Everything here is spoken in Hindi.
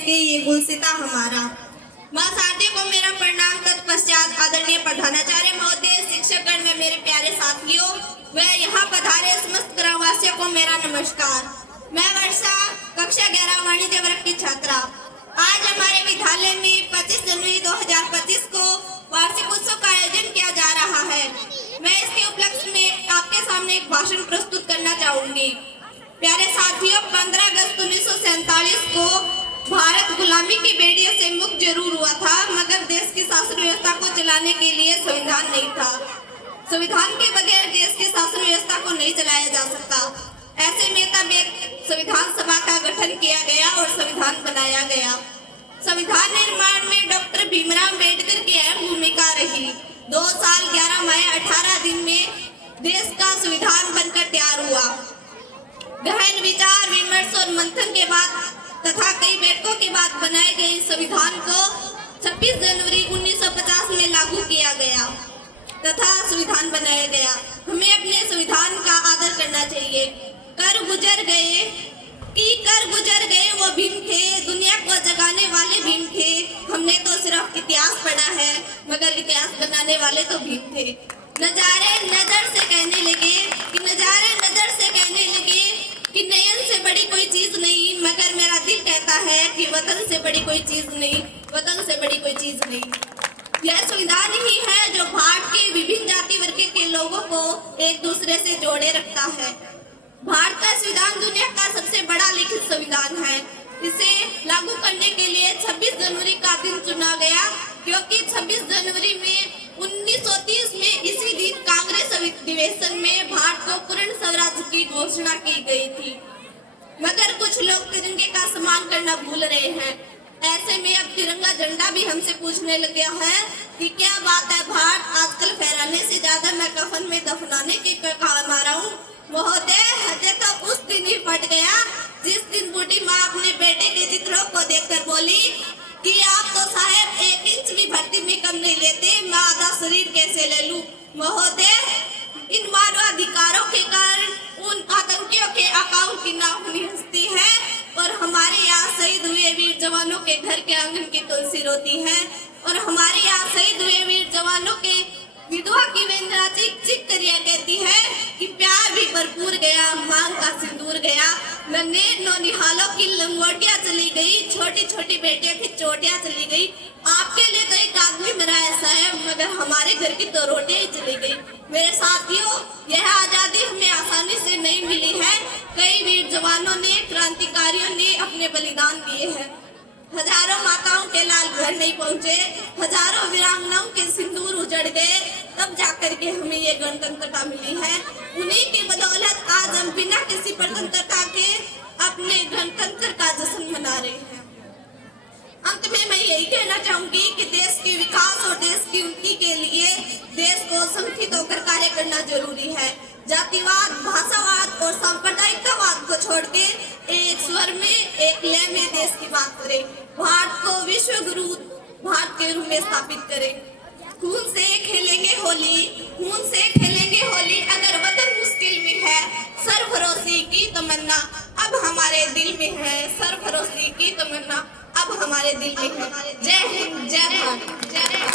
के ये गुलसिता हमारा। माँ साथी को मेरा प्रणाम तत्पश्चात आदरणीय प्रधानाचार्य महोदय, शिक्षकगण में मेरे प्यारे साथियों व यहाँ पधारे समस्त ग्रामवासियों को मेरा नमस्कार। मैं वर्षा कक्षा 11 वाणिज्य वर्ग की छात्रा। आज हमारे विद्यालय में 25 जनवरी 2025 को वार्षिक उत्सव का आयोजन किया जा रहा है। मैं इसके उपलक्ष्य में आपके सामने एक भाषण प्रस्तुत करना चाहूंगी। प्यारे साथियों, 15 अगस्त 1947 को भारत गुलामी की बेड़ियों से मुक्त जरूर हुआ था, मगर देश की शासन व्यवस्था को चलाने के लिए संविधान नहीं था। संविधान के बगैर देश की शासन व्यवस्था को नहीं चलाया जा सकता। ऐसे में तब एक संविधान सभा का गठन किया गया और संविधान बनाया गया। संविधान निर्माण में डॉक्टर भीमराव अम्बेडकर की अहम भूमिका रही। 2 साल 11 माह 18 दिन में देश का संविधान बनकर तैयार हुआ। गहन विचार विमर्श और मंथन के बाद तथा कई बैठकों के बाद बनाए गए संविधान को 26 जनवरी 1950 में लागू किया गया तथा संविधान बनाया गया। हमें अपने संविधान का आदर करना चाहिए। कर गुजर गए वो भीम थे, दुनिया को जगाने वाले भीम थे। हमने तो सिर्फ इतिहास पढ़ा है, मगर इतिहास बनाने वाले तो भीम थे। नजारे नजर से कहने लगे कि नयन से बड़ी कोई चीज नहीं, मगर मेरा दिल कहता है कि वतन से बड़ी कोई चीज नहीं, वतन से बड़ी कोई चीज नहीं। यह संविधान ही है जो भारत के विभिन्न जाति वर्ग के लोगों को एक दूसरे से जोड़े रखता है। भारत का संविधान दुनिया का सबसे बड़ा लिखित संविधान है। इसे लागू करने के लिए 26 जनवरी का दिन चुना गया, क्योंकि 26 जनवरी में 1930 में इसी दिन कांग्रेस अधिवेशन में भारत को पूर्ण स्वराज्य की घोषणा की गई थी। मगर कुछ लोग तिरंगे का सम्मान करना भूल रहे हैं। ऐसे में अब तिरंगा झंडा भी हमसे पूछने लगा है कि क्या बात है, भारत आजकल फहराने से ज्यादा मैं कफन में दफनाने की मारा हूँ। महोदय, हजे तो उस दिन ही फट गया जिस दिन बूढ़ी माँ अपने बेटे के चित्रों को देखकर बोली कि आप तो साहब 1 इंच भी भर्ती में कम नहीं लेते, मैं आधा शरीर कैसे ले लूं। महोदय, इन मानवाधिकारों के कारण उन आतंकियों के अकाउंट की नाखूनी हंसती है और हमारे यहाँ शहीद हुए वीर जवानों के घर के आंगन की तुलसी रोती है और हमारे यहाँ शहीद हुए वीर जवानों के विधवा की वेदना चीख चीख कर यह कहती है कि प्यार भी भरपूर गया, मांग का सिंदूर गया, नन्हे नौनिहालों की लंगोटियां चली गई, छोटी छोटी बेटियों की चोटियां चली गई। आपके लिए तो एक आदमी मरा है साहब, मगर हमारे घर की तो रोटियां ही चली गई। मेरे साथियों, यह आजादी हमें आसानी से नहीं मिली है। कई वीर जवानों ने, क्रांतिकारियों ने अपने बलिदान दिए हैं। हजारों माताओं के लाल घर नहीं पहुंचे, हजारों वीरांगनाओं के सिंदूर उजड़ गए, तब जाकर के हमें ये गणतंत्रता मिली है। उन्हीं की बदौलत आज हम बिना किसी स्वतंत्रता के अपने गणतंत्र का जश्न मना रहे हैं। अंत में मैं यही कहना चाहूंगी कि देश के विकास और देश की उन्नति के लिए देश को संगठित होकर कार्य करना जरूरी है। जातिवाद, भाषावाद और सांप्रदायिकतावाद को छोड़ के एक स्वर में, एक लय में देश की बात करें। भारत को विश्व गुरु भारत के रूप में स्थापित करें। खून से खेलेंगे होली, अगर वतन मुश्किल में है, सरफरोशी की तमन्ना अब हमारे दिल में है, सरफरोशी की तमन्ना अब हमारे दिल में है। जय हिंद, जय भारत।